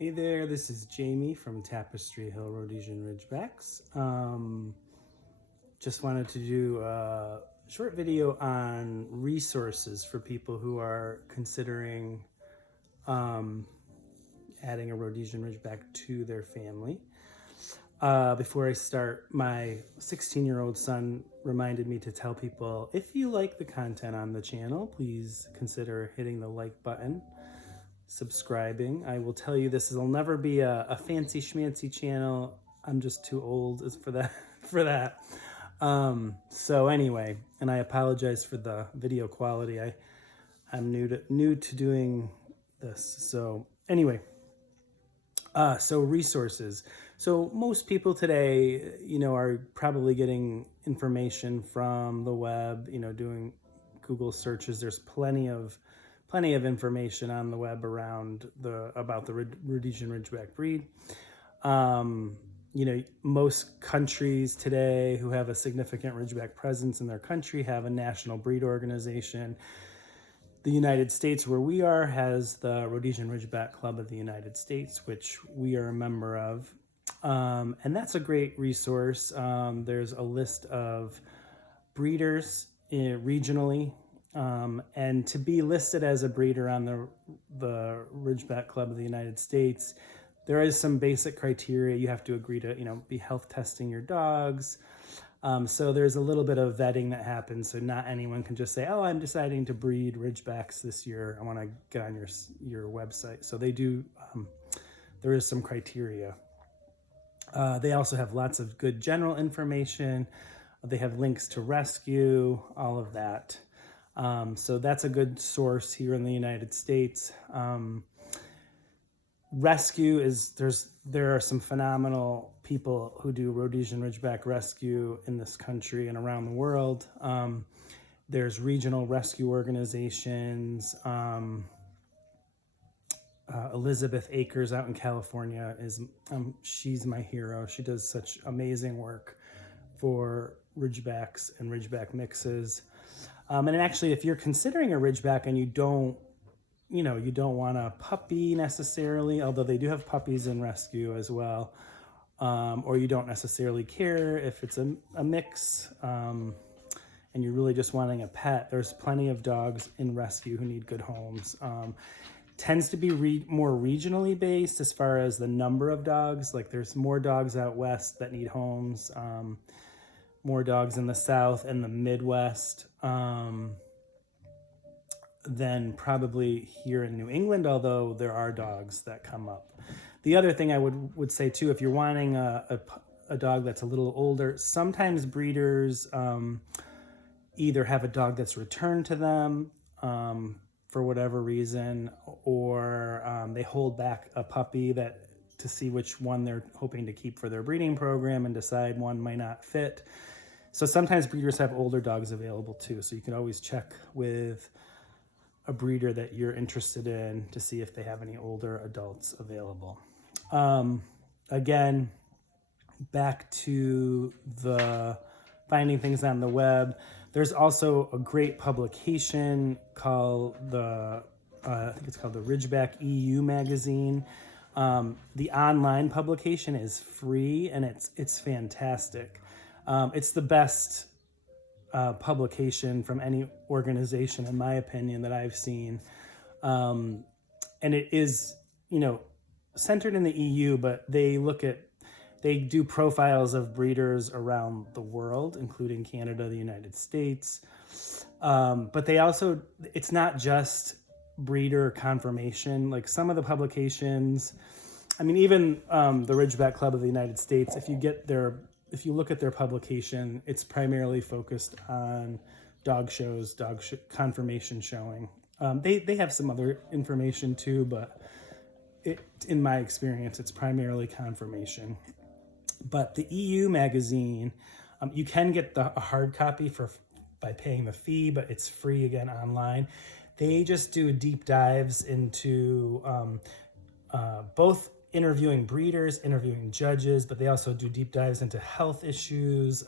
Hey there, this is Jamie from Tapestry Hill Rhodesian Ridgebacks. Just wanted to do a short video on resources for people who are considering adding a Rhodesian Ridgeback to their family. Before I start, my 16-year-old son reminded me to tell people, if you like the content on the channel, please consider hitting the like button, subscribing. I will tell you, this will never be a fancy schmancy channel. I'm just too old for that. So anyway, and I apologize for the video quality. I'm new to doing this. So anyway, so resources. So most people today, are probably getting information from the web, doing Google searches. There's plenty of information on the web about the Rhodesian Ridgeback breed. Most countries today who have a significant Ridgeback presence in their country have a national breed organization. The United States, where we are, has the Rhodesian Ridgeback Club of the United States, which we are a member of. And that's a great resource. There's a list of breeders regionally. And to be listed as a breeder on the Ridgeback Club of the United States, there is some basic criteria. You have to agree to, be health testing your dogs. So there's a little bit of vetting that happens. So not anyone can just say, oh, I'm deciding to breed Ridgebacks this year. I want to get on your website. So they do, there is some criteria. They also have lots of good general information. They have links to rescue, all of that. So that's a good source here in the United States. Rescue there are some phenomenal people who do Rhodesian Ridgeback rescue in this country and around the world. There's regional rescue organizations. Elizabeth Akers out in California she's my hero. She does such amazing work for Ridgebacks and Ridgeback mixes. And actually, if you're considering a Ridgeback and you don't want a puppy necessarily, although they do have puppies in rescue as well, or you don't necessarily care if it's a mix, and you're really just wanting a pet, there's plenty of dogs in rescue who need good homes. Tends to be more regionally based as far as the number of dogs. Like there's more dogs out west that need homes, more dogs in the South and the Midwest than probably here in New England, although there are dogs that come up. The other thing I would say too, if you're wanting a dog that's a little older, sometimes breeders either have a dog that's returned to them for whatever reason, or they hold back a puppy to see which one they're hoping to keep for their breeding program and decide one might not fit. So sometimes breeders have older dogs available too. So you can always check with a breeder that you're interested in to see if they have any older adults available. Again, back to the finding things on the web. There's also a great publication called I think it's called the Ridgeback EU magazine. The online publication is free and it's fantastic. It's the best publication from any organization, in my opinion, that I've seen. And it is, centered in the EU, but they do profiles of breeders around the world, including Canada, the United States. But it's not just breeder confirmation. Like some of the publications, even the Ridgeback Club of the United States, if you look at their publication, it's primarily focused on dog shows, confirmation showing. They have some other information too, but in my experience, it's primarily confirmation. But the EU magazine, you can get a hard copy by paying the fee, but it's free again online. They just do deep dives into both interviewing breeders, interviewing judges, but they also do deep dives into health issues,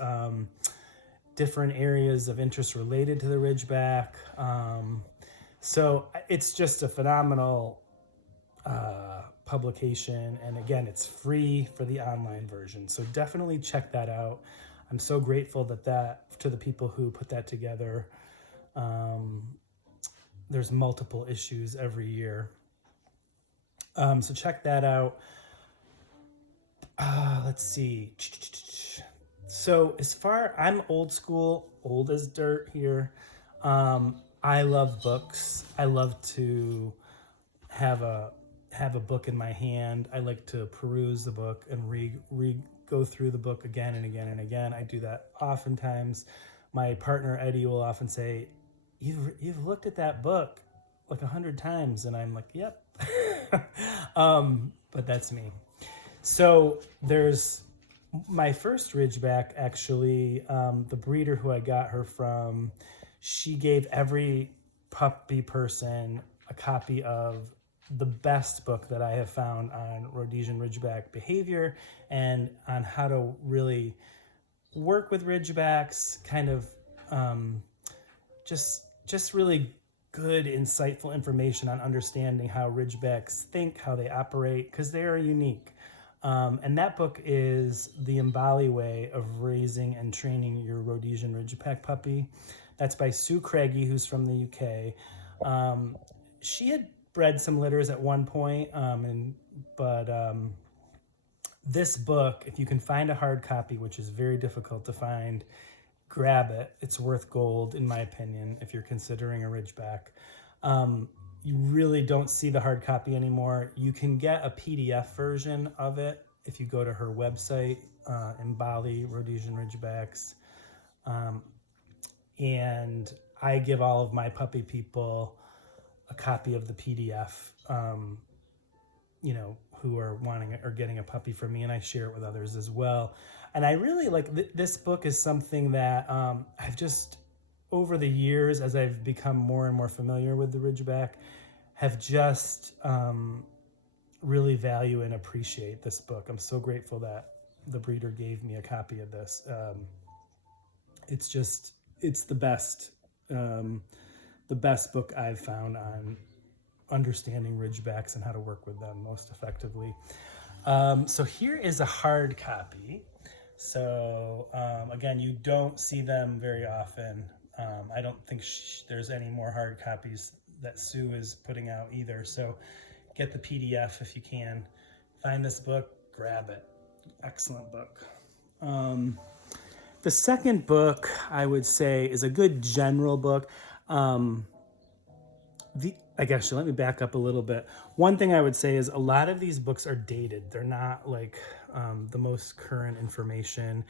different areas of interest related to the Ridgeback. So it's just a phenomenal publication. And again, it's free for the online version. So definitely check that out. I'm so grateful that to the people who put that together. There's multiple issues every year. So check that out. Let's see. So I'm old school, old as dirt here. I love books. I love to have a book in my hand. I like to peruse the book and go through the book again and again and again. I do that oftentimes. My partner Eddie will often say, "You've looked at that book like 100 times," and I'm like, "Yep." But that's me. So there's my first Ridgeback, actually, the breeder who I got her from, she gave every puppy person a copy of the best book that I have found on Rhodesian Ridgeback behavior and on how to really work with Ridgebacks, kind of just really good, insightful information on understanding how Ridgebacks think, how they operate, because they are unique. And that book is The Mbali Way of Raising and Training Your Rhodesian Ridgeback Puppy. That's by Sue Craigie, who's from the UK. She had bred some litters at one point, but this book, if you can find a hard copy, which is very difficult to find, grab it. It's worth gold, in my opinion, if you're considering a Ridgeback. You really don't see the hard copy anymore. You can get a PDF version of it if you go to her website, Mbali Rhodesian Ridgebacks. And I give all of my puppy people a copy of the PDF, who are wanting or getting a puppy from me, and I share it with others as well. And I really like this book is something that I've just, over the years, as I've become more and more familiar with the Ridgeback, have just really value and appreciate this book. I'm so grateful that the breeder gave me a copy of this. It's the best book I've found on understanding Ridgebacks and how to work with them most effectively. So here is a hard copy. So again, you don't see them very often. I don't think there's any more hard copies that Sue is putting out either. So get the PDF if you can. Find this book, grab it. Excellent book. The second book, I would say, is a good general book. Actually, let me back up a little bit. One thing I would say is a lot of these books are dated. They're not like the most current information,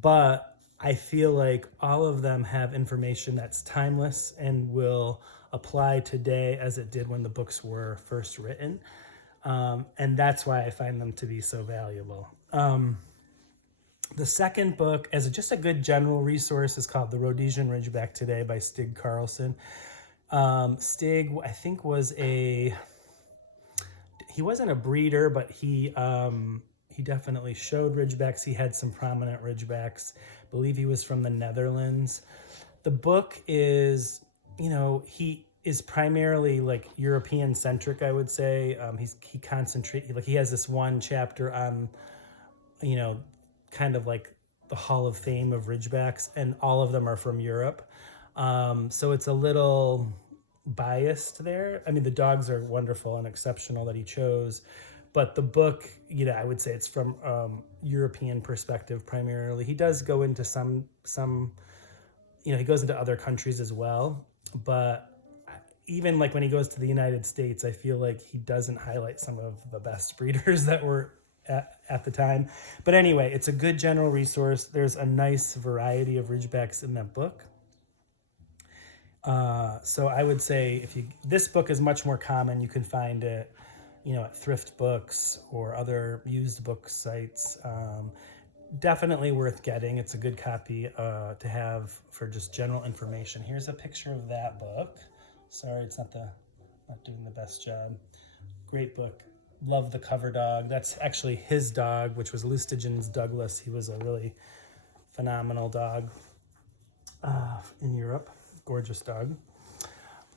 but I feel like all of them have information that's timeless and will apply today as it did when the books were first written. And that's why I find them to be so valuable. The second book, as just a good general resource, is called The Rhodesian Ridgeback Today by Stig Carlson. Stig, I think, he wasn't a breeder, but he definitely showed Ridgebacks. He had some prominent Ridgebacks. I believe he was from the Netherlands. The book is, he is primarily like European centric, I would say. He has this one chapter on, kind of like the Hall of Fame of Ridgebacks, and all of them are from Europe. So it's a little biased there. I mean, the dogs are wonderful and exceptional that he chose, but the book, I would say it's from European perspective primarily. He does go into some, he goes into other countries as well, but even like when he goes to the United States, I feel like he doesn't highlight some of the best breeders that were at the time. But anyway, it's a good general resource. There's a nice variety of Ridgebacks in that book. So I would say this book is much more common. You can find it, at thrift books or other used book sites. Definitely worth getting. It's a good copy to have for just general information. Here's a picture of that book. Sorry, it's not doing the best job. Great book. Love the cover dog. That's actually his dog, which was Lustigen's Douglas. He was a really phenomenal dog in Europe. Gorgeous dog.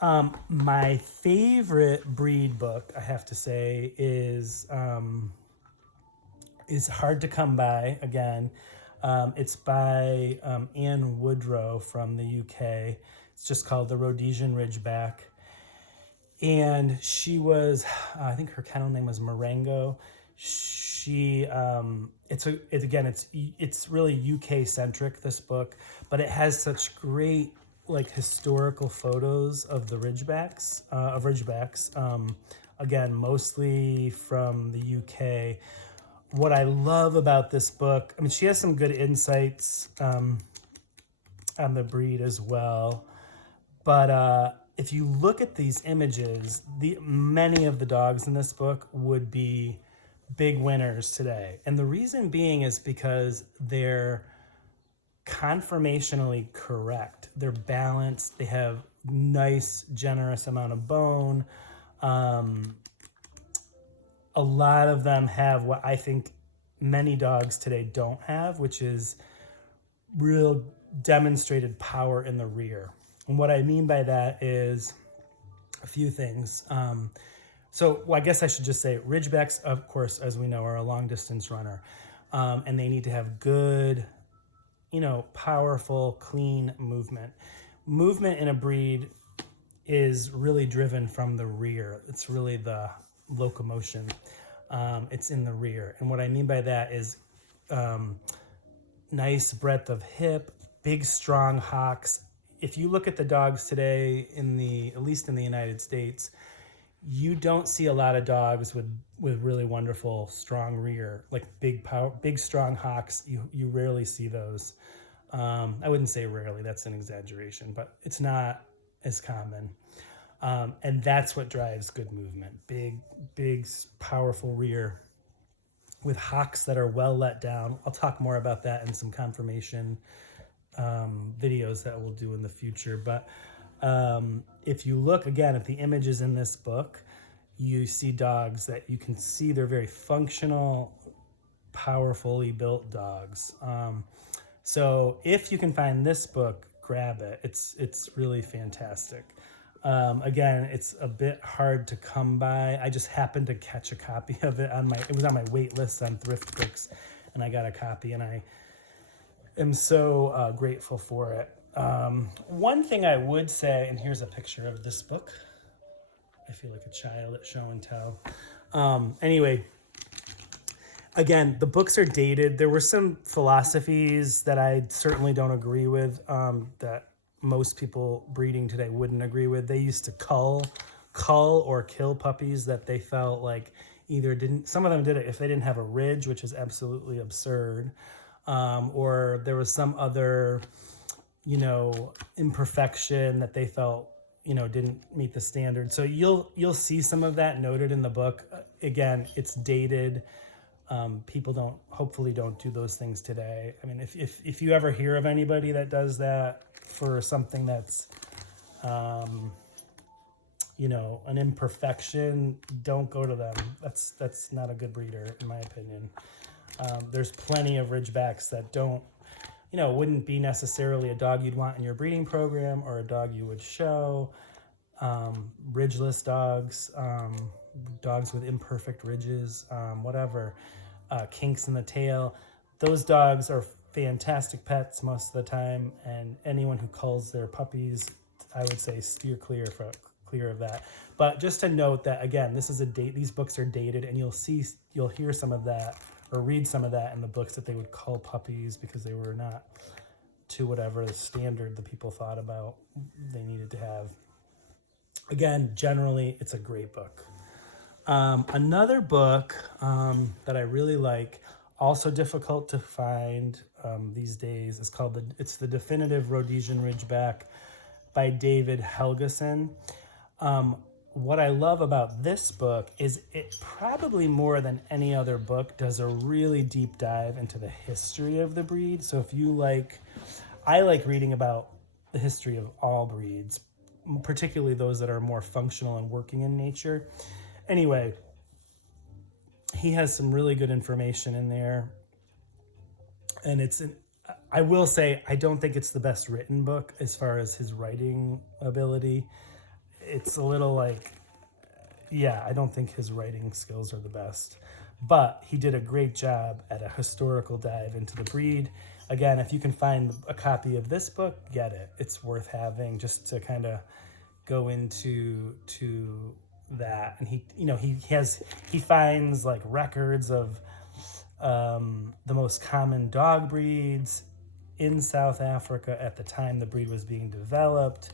My favorite breed book, I have to say, is hard to come by. Again, it's by Anne Woodrow from the UK. It's just called the Rhodesian Ridgeback, and she was, I think her kennel name was Marengo. She, it's really UK centric, this book, but it has such great like historical photos of the Ridgebacks. Again, mostly from the UK. What I love about this book, I mean, she has some good insights on the breed as well. But if you look at these images, many of the dogs in this book would be big winners today. And the reason being is because they're conformationally correct. They're balanced. They have nice, generous amount of bone. A lot of them have what I think many dogs today don't have, which is real demonstrated power in the rear. And what I mean by that is a few things. I guess I should just say Ridgebacks, of course, as we know, are a long distance runner. And they need to have good, powerful, clean movement. Movement in a breed is really driven from the rear. It's really the locomotion. It's in the rear. And what I mean by that is nice breadth of hip, big, strong hocks. If you look at the dogs today, at least in the United States, you don't see a lot of dogs with really wonderful, strong rear, like big, strong hocks. You rarely see those. I wouldn't say rarely, that's an exaggeration, but it's not as common. And that's what drives good movement. Big, powerful rear with hocks that are well let down. I'll talk more about that in some conformation videos that we'll do in the future. But if you look again at the images in this book, you see dogs that you can see they're very functional, powerfully built dogs. So if you can find this book, grab it. It's really fantastic. Again, it's a bit hard to come by. I just happened to catch a copy of it it was on my wait list on Thrift Books, and I got a copy, and I am so grateful for it. One thing I would say, and here's a picture of this book. I feel like a child at show and tell. Anyway, again, the books are dated. There were some philosophies that I certainly don't agree with, that most people breeding today wouldn't agree with. They used to cull or kill puppies that they felt like some of them did it if they didn't have a ridge, which is absolutely absurd. Or there was some other, imperfection that they felt, didn't meet the standard. So you'll see some of that noted in the book. Again, it's dated. People hopefully don't do those things today. I mean, if you ever hear of anybody that does that for something that's, an imperfection, don't go to them. That's not a good breeder, in my opinion. There's plenty of Ridgebacks that wouldn't be necessarily a dog you'd want in your breeding program or a dog you would show. Ridgeless dogs, dogs with imperfect ridges, whatever, kinks in the tail. Those dogs are fantastic pets most of the time, and anyone who culls their puppies, I would say steer clear of that. But just to note that, again, this is a date. These books are dated, and you'll hear some of that or read some of that in the books, that they would cull puppies because they were not to whatever the standard the people thought about they needed to have. Again, generally, it's a great book. Another book that I really like, also difficult to find these days, is called it's The Definitive Rhodesian Ridgeback by David Helgeson. What I love about this book is it probably more than any other book does a really deep dive into the history of the breed. So I like reading about the history of all breeds, particularly those that are more functional and working in nature. Anyway, he has some really good information in there. And I will say, I don't think it's the best written book as far as his writing ability. it's a little like, yeah, I don't think his writing skills are the best. But he did a great job at a historical dive into the breed. Again, if you can find a copy of this book, get it. It's worth having just to kind of go into that. And he finds like records of the most common dog breeds in South Africa at the time the breed was being developed,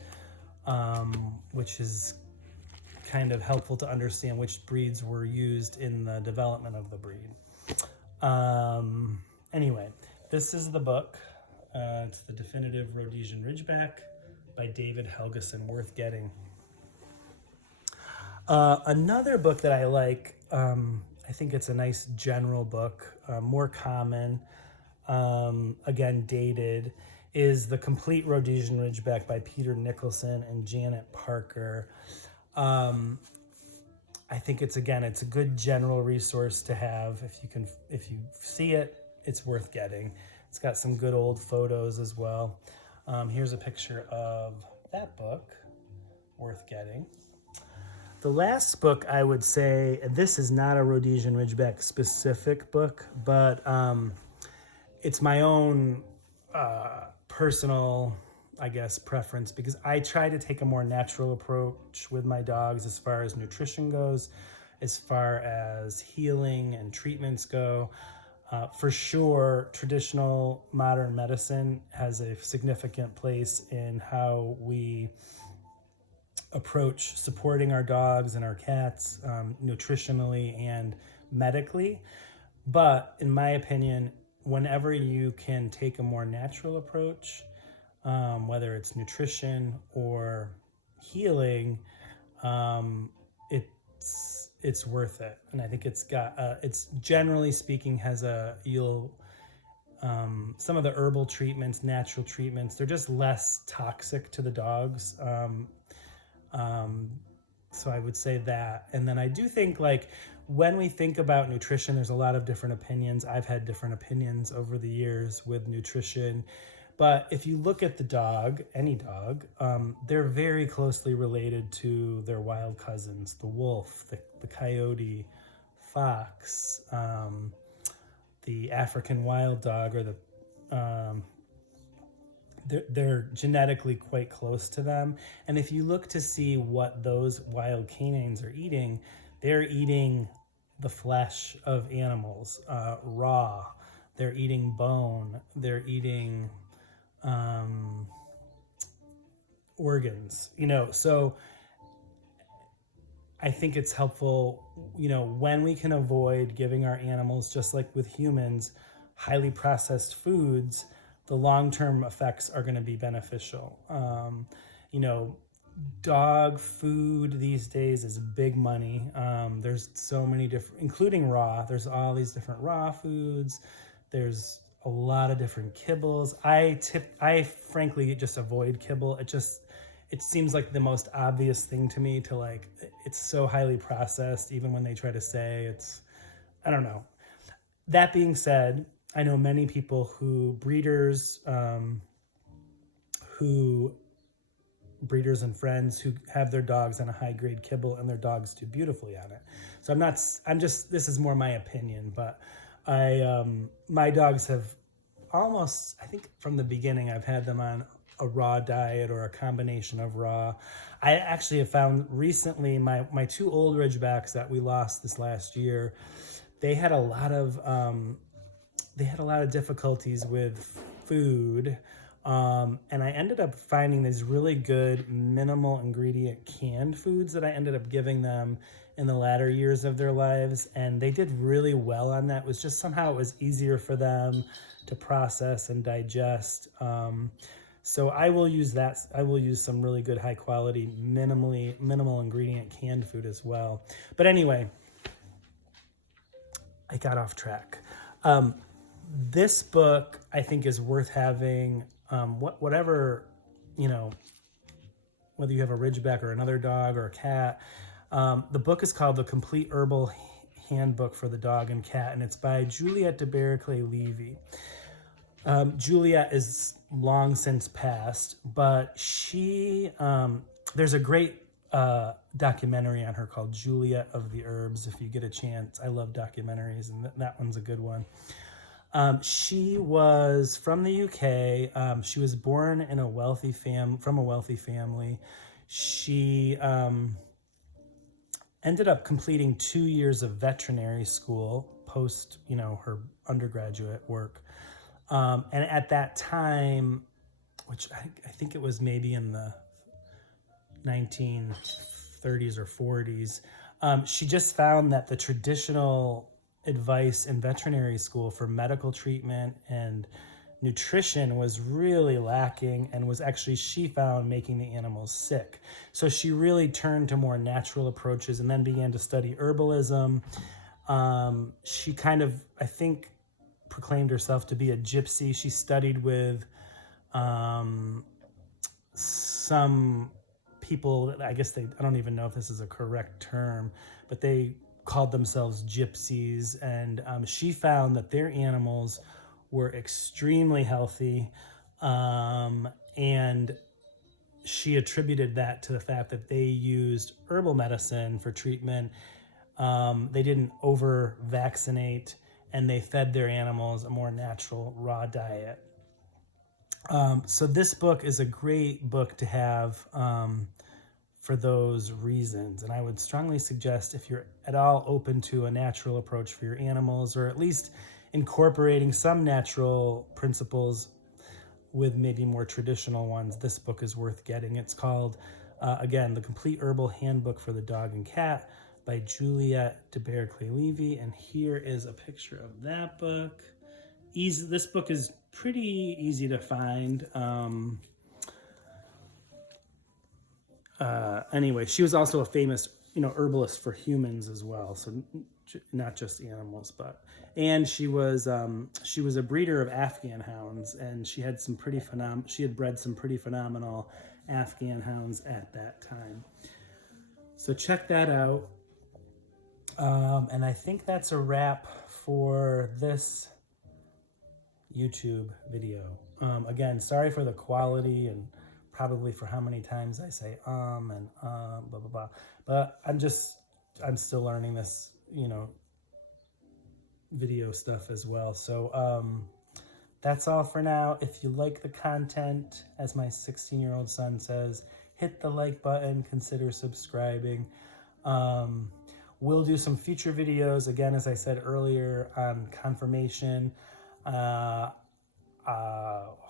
which is kind of helpful to understand which breeds were used in the development of the breed. Anyway, this is the book. It's The Definitive Rhodesian Ridgeback by David Helgeson, worth getting. Another book that I like, I think it's a nice general book, more common, again dated, is The Complete Rhodesian Ridgeback by Peter Nicholson and Janet Parker. I think it's a good general resource to have. If you see it, it's worth getting. It's got some good old photos as well. Here's a picture of that book, worth getting. The last book I would say, this is not a Rhodesian Ridgeback specific book, but it's my own personal, I guess, preference, because I try to take a more natural approach with my dogs as far as nutrition goes, as far as healing and treatments go. For sure, traditional modern medicine has a significant place in how we approach supporting our dogs and our cats nutritionally and medically. But in my opinion, whenever you can take a more natural approach, whether it's nutrition or healing, it's worth it. And I think it's generally speaking has some of the herbal treatments, natural treatments, they're just less toxic to the dogs. So I would say that. And then I do think, like, when we think about nutrition, there's a lot of different opinions. I've had different opinions over the years with nutrition. But if you look at the dog, any dog, they're very closely related to their wild cousins, the wolf, the coyote, fox, the African wild dog, or they're genetically quite close to them. And if you look to see what those wild canines are eating, they're eating the flesh of animals, raw. They're eating bone. They're eating organs, so I think it's helpful, when we can avoid giving our animals, just like with humans, highly processed foods, the long-term effects are going to be beneficial. Dog food these days is big money. There's so many different, including raw, there's all these different raw foods. There's a lot of different kibbles. I frankly just avoid kibble. It seems like the most obvious thing to me to, like, it's so highly processed, even when they try to say I don't know. That being said, I know many people breeders and friends who have their dogs on a high grade kibble, and their dogs do beautifully on it. So this is more my opinion, but my dogs have almost, I think from the beginning, I've had them on a raw diet or a combination of raw. I actually have found recently my two old Ridgebacks that we lost this last year, they had a lot of difficulties with food. And I ended up finding these really good minimal ingredient canned foods that I ended up giving them in the latter years of their lives. And they did really well on that. It was just somehow it was easier for them to process and digest. So I will use that. I will use some really good high quality, minimal ingredient canned food as well. But anyway, I got off track. This book I think is worth having. Whatever, whether you have a Ridgeback or another dog or a cat. The book is called The Complete Herbal Handbook for the Dog and Cat, and it's by Juliette de Berkeley-Levy. Juliette is long since passed, but there's a great documentary on her called Juliet of the Herbs, if you get a chance. I love documentaries, and that one's a good one. She was from the UK. She was born in a wealthy from a wealthy family. She ended up completing 2 years of veterinary school post, her undergraduate work. And at that time, which I think it was maybe in the 1930s or 40s, she just found that the traditional advice in veterinary school for medical treatment and nutrition was really lacking, and was actually, she found, making the animals sick. So she really turned to more natural approaches and then began to study herbalism. She kind of, I think, proclaimed herself to be a gypsy. She studied with some people that I guess I don't even know if this is a correct term, but they called themselves gypsies. And she found that their animals were extremely healthy. And she attributed that to the fact that they used herbal medicine for treatment. They didn't over vaccinate, and they fed their animals a more natural, raw diet. So this book is a great book to have for those reasons. And I would strongly suggest, if you're at all open to a natural approach for your animals, or at least incorporating some natural principles with maybe more traditional ones, this book is worth getting. It's called, again, The Complete Herbal Handbook for the Dog and Cat by Juliet de Berkeley-Levy. And here is a picture of that book. This book is pretty easy to find. Anyway, she was also a famous, herbalist for humans as well. So not just animals, and she was a breeder of Afghan hounds, and she had bred some pretty phenomenal Afghan hounds at that time. So check that out. And I think that's a wrap for this YouTube video. Again, sorry for the quality and probably for how many times I say and blah blah blah, but I'm still learning this video stuff as well. So that's all for now. If you like the content, as my 16-year-old son says, hit the like button, consider subscribing. We'll do some future videos, again, as I said earlier, on confirmation.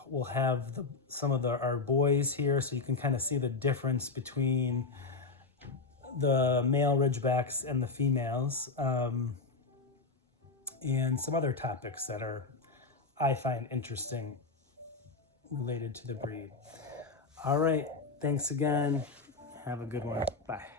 We'll have some of our boys here, so you can kind of see the difference between the male Ridgebacks and the females, and some other topics that I find interesting related to the breed. All right, thanks again. Have a good one. Bye.